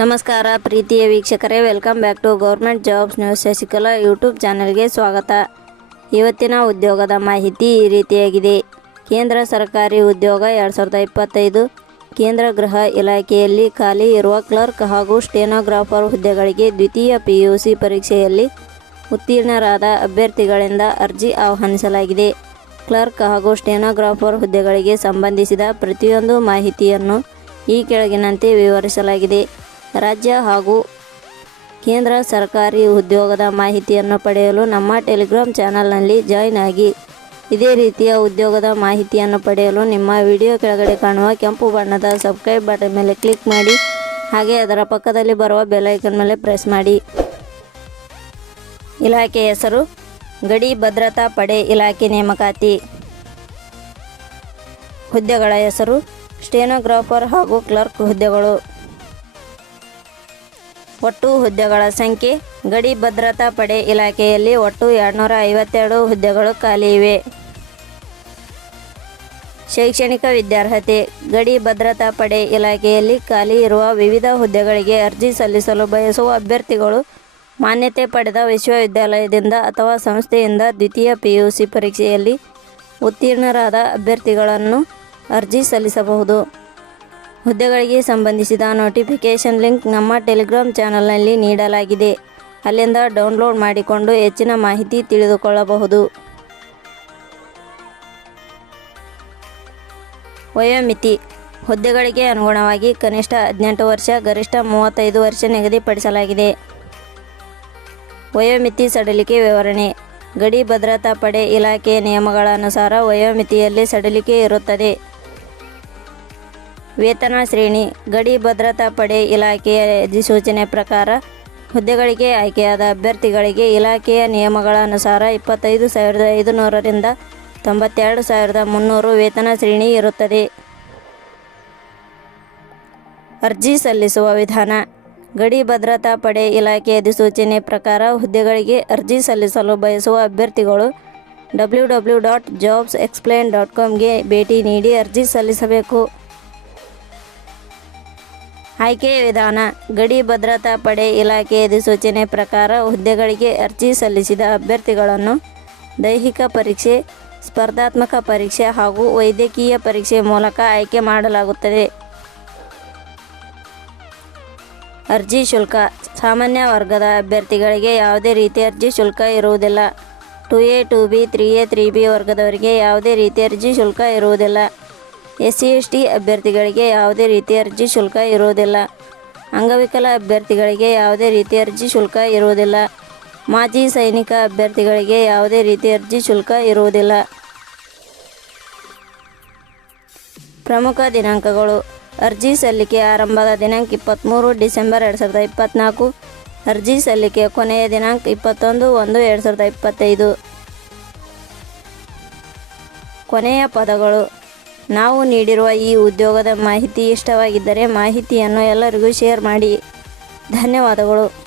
ನಮಸ್ಕಾರ ಪ್ರೀತಿಯ ವೀಕ್ಷಕರೇ, welcome back to government jobs news Shashikala YouTube ಚಾನಲ್ಗೆ ಸ್ವಾಗತ. ಇವತ್ತಿನ ಉದ್ಯೋಗದ ಮಾಹಿತಿ ಈ ರೀತಿಯಾಗಿದೆ. ಕೇಂದ್ರ ಸರ್ಕಾರಿ ಉದ್ಯೋಗ ಎರಡು ಸಾವಿರದ ಇಪ್ಪತ್ತೈದು, ಕೇಂದ್ರ ಗೃಹ ಇಲಾಖೆಯಲ್ಲಿ ಖಾಲಿ ಇರುವ ಕ್ಲರ್ಕ್ ಹಾಗೂ ಸ್ಟೆನೋಗ್ರಾಫರ್ ಹುದ್ದೆಗಳಿಗೆ ದ್ವಿತೀಯ ಪಿ ಯು ಸಿ ಪರೀಕ್ಷೆಯಲ್ಲಿ ಉತ್ತೀರ್ಣರಾದ ಅಭ್ಯರ್ಥಿಗಳಿಂದ ಅರ್ಜಿ ಆಹ್ವಾನಿಸಲಾಗಿದೆ. ಕ್ಲರ್ಕ್ ಹಾಗೂ ಸ್ಟೆನೋಗ್ರಾಫರ್ ಹುದ್ದೆಗಳಿಗೆ ಸಂಬಂಧಿಸಿದ ಪ್ರತಿಯೊಂದು ಮಾಹಿತಿಯನ್ನು ಈ ಕೆಳಗಿನಂತೆ ವಿವರಿಸಲಾಗಿದೆ. ರಾಜ್ಯ ಹಾಗೂ ಕೇಂದ್ರ ಸರ್ಕಾರಿ ಉದ್ಯೋಗದ ಮಾಹಿತಿಯನ್ನು ಪಡೆಯಲು ನಮ್ಮ ಟೆಲಿಗ್ರಾಮ್ ಚಾನಲ್ನಲ್ಲಿ ಜಾಯ್ನ್ ಆಗಿ. ಇದೇ ರೀತಿಯ ಉದ್ಯೋಗದ ಮಾಹಿತಿಯನ್ನು ಪಡೆಯಲು ನಿಮ್ಮ ವಿಡಿಯೋ ಕೆಳಗಡೆ ಕಾಣುವ ಕೆಂಪು ಬಣ್ಣದ ಸಬ್ಸ್ಕ್ರೈಬ್ ಬಟನ್ ಮೇಲೆ ಕ್ಲಿಕ್ ಮಾಡಿ. ಹಾಗೆ ಅದರ ಪಕ್ಕದಲ್ಲಿ ಬರುವ ಬೆಲ್ ಐಕನ್ ಮೇಲೆ ಪ್ರೆಸ್ ಮಾಡಿ. ಇಲಾಖೆ ಹೆಸರು ಗಡಿ ಭದ್ರತಾ ಪಡೆ ಇಲಾಖೆ ನೇಮಕಾತಿ ಹುದ್ದೆಗಳ ಹೆಸರು, ಸ್ಟೆನೋಗ್ರಾಫರ್ ಹಾಗೂ ಕ್ಲರ್ಕ್ ಹುದ್ದೆಗಳು. ಒಟ್ಟು ಹುದ್ದೆಗಳ ಸಂಖ್ಯೆ, ಗಡಿ ಭದ್ರತಾ ಪಡೆ ಇಲಾಖೆಯಲ್ಲಿ ಒಟ್ಟು ಎರಡುನೂರ ಐವತ್ತೆರಡು ಹುದ್ದೆಗಳು ಖಾಲಿ ಇವೆ. ಶೈಕ್ಷಣಿಕ ವಿದ್ಯಾರ್ಹತೆ, ಗಡಿ ಭದ್ರತಾ ಪಡೆ ಇಲಾಖೆಯಲ್ಲಿ ಖಾಲಿ ಇರುವ ವಿವಿಧ ಹುದ್ದೆಗಳಿಗೆ ಅರ್ಜಿ ಸಲ್ಲಿಸಲು ಬಯಸುವ ಅಭ್ಯರ್ಥಿಗಳು ಮಾನ್ಯತೆ ಪಡೆದ ವಿಶ್ವವಿದ್ಯಾಲಯದಿಂದ ಅಥವಾ ಸಂಸ್ಥೆಯಿಂದ ದ್ವಿತೀಯ ಪಿ ಯು ಸಿ ಪರೀಕ್ಷೆಯಲ್ಲಿ ಉತ್ತೀರ್ಣರಾದ ಅಭ್ಯರ್ಥಿಗಳನ್ನು ಅರ್ಜಿ ಸಲ್ಲಿಸಬಹುದು. ಹುದ್ದೆಗಳಿಗೆ ಸಂಬಂಧಿಸಿದ ನೋಟಿಫಿಕೇಷನ್ ಲಿಂಕ್ ನಮ್ಮ ಟೆಲಿಗ್ರಾಮ್ ಚಾನಲ್ನಲ್ಲಿ ನೀಡಲಾಗಿದೆ. ಅಲ್ಲಿಂದ ಡೌನ್ಲೋಡ್ ಮಾಡಿಕೊಂಡು ಹೆಚ್ಚಿನ ಮಾಹಿತಿ ತಿಳಿದುಕೊಳ್ಳಬಹುದು. ವಯೋಮಿತಿ ಹುದ್ದೆಗಳಿಗೆ ಅನುಗುಣವಾಗಿ ಕನಿಷ್ಠ ಹದಿನೆಂಟು ವರ್ಷ, ಗರಿಷ್ಠ ಮೂವತ್ತೈದು ವರ್ಷ ನಿಗದಿಪಡಿಸಲಾಗಿದೆ. ವಯೋಮಿತಿ ಸಡಿಲಿಕೆ ವಿವರಣೆ. ಗಡಿ ಭದ್ರತಾ ಪಡೆ ಇಲಾಖೆಯ ನಿಯಮಗಳ ಅನುಸಾರ ವಯೋಮಿತಿಯಲ್ಲಿ ಸಡಿಲಿಕೆ ಇರುತ್ತದೆ. ವೇತನ ಶ್ರೇಣಿ. ಗಡಿ ಭದ್ರತಾ ಪಡೆ ಇಲಾಖೆಯ ಅಧಿಸೂಚನೆ ಪ್ರಕಾರ ಹುದ್ದೆಗಳಿಗೆ ಆಯ್ಕೆಯಾದ ಅಭ್ಯರ್ಥಿಗಳಿಗೆ ಇಲಾಖೆಯ ನಿಯಮಗಳ ಅನುಸಾರ ಇಪ್ಪತ್ತೈದು ಸಾವಿರದ ಐದುನೂರರಿಂದ ತೊಂಬತ್ತೆರಡು ಸಾವಿರದ ಮುನ್ನೂರು ವೇತನ ಶ್ರೇಣಿ ಇರುತ್ತದೆ. ಅರ್ಜಿ ಸಲ್ಲಿಸುವ ವಿಧಾನ. ಗಡಿ ಭದ್ರತಾ ಪಡೆ ಇಲಾಖೆ ಅಧಿಸೂಚನೆ ಪ್ರಕಾರ ಹುದ್ದೆಗಳಿಗೆ ಅರ್ಜಿ ಸಲ್ಲಿಸಲು ಬಯಸುವ ಅಭ್ಯರ್ಥಿಗಳು W W dot jobs explain dot ಕಾಮ್ಗೆ ಭೇಟಿ ನೀಡಿ ಅರ್ಜಿ ಸಲ್ಲಿಸಬೇಕು. ಆಯ್ಕೆ ವಿಧಾನ, ಗಡಿ ಭದ್ರತಾ ಪಡೆ ಇಲಾಖೆ ಅಧಿಸೂಚನೆ ಪ್ರಕಾರ ಹುದ್ದೆಗಳಿಗೆ ಅರ್ಜಿ ಸಲ್ಲಿಸಿದ ಅಭ್ಯರ್ಥಿಗಳನ್ನು ದೈಹಿಕ ಪರೀಕ್ಷೆ, ಸ್ಪರ್ಧಾತ್ಮಕ ಪರೀಕ್ಷೆ ಹಾಗೂ ವೈದ್ಯಕೀಯ ಪರೀಕ್ಷೆ ಮೂಲಕ ಆಯ್ಕೆ ಮಾಡಲಾಗುತ್ತದೆ. ಅರ್ಜಿ ಶುಲ್ಕ. ಸಾಮಾನ್ಯ ವರ್ಗದ ಅಭ್ಯರ್ಥಿಗಳಿಗೆ ಯಾವುದೇ ರೀತಿ ಅರ್ಜಿ ಶುಲ್ಕ ಇರುವುದಿಲ್ಲ. Two A, two B, three A, three B ವರ್ಗದವರಿಗೆ ಯಾವುದೇ ರೀತಿ ಅರ್ಜಿ ಶುಲ್ಕ ಇರುವುದಿಲ್ಲ. ಎಸ್ ಸಿ ಎಸ್ ಟಿ ಅಭ್ಯರ್ಥಿಗಳಿಗೆ ಯಾವುದೇ ರೀತಿ ಅರ್ಜಿ ಶುಲ್ಕ ಇರುವುದಿಲ್ಲ. ಅಂಗವಿಕಲ ಅಭ್ಯರ್ಥಿಗಳಿಗೆ ಯಾವುದೇ ರೀತಿ ಅರ್ಜಿ ಶುಲ್ಕ ಇರುವುದಿಲ್ಲ. ಮಾಜಿ ಸೈನಿಕ ಅಭ್ಯರ್ಥಿಗಳಿಗೆ ಯಾವುದೇ ರೀತಿ ಅರ್ಜಿ ಶುಲ್ಕ ಇರುವುದಿಲ್ಲ. ಪ್ರಮುಖ ದಿನಾಂಕಗಳು. ಅರ್ಜಿ ಸಲ್ಲಿಕೆ ಆರಂಭದ ದಿನಾಂಕ ಇಪ್ಪತ್ತ್ಮೂರು ಡಿಸೆಂಬರ್ ಎರಡು ಸಾವಿರದ ಇಪ್ಪತ್ತ್ನಾಲ್ಕು ಅರ್ಜಿ ಸಲ್ಲಿಕೆ ಕೊನೆಯ ದಿನಾಂಕ ಇಪ್ಪತ್ತೊಂದು ಒಂದು ಎರಡು ಸಾವಿರದ ಇಪ್ಪತ್ತೈದು. ಕೊನೆಯ ಪದಗಳು. ನಾವು ನೀಡಿರುವ ಈ ಉದ್ಯೋಗದ ಮಾಹಿತಿ ಇಷ್ಟವಾಗಿದ್ದರೆ ಮಾಹಿತಿಯನ್ನು ಎಲ್ಲರಿಗೂ ಶೇರ್ ಮಾಡಿ. ಧನ್ಯವಾದಗಳು.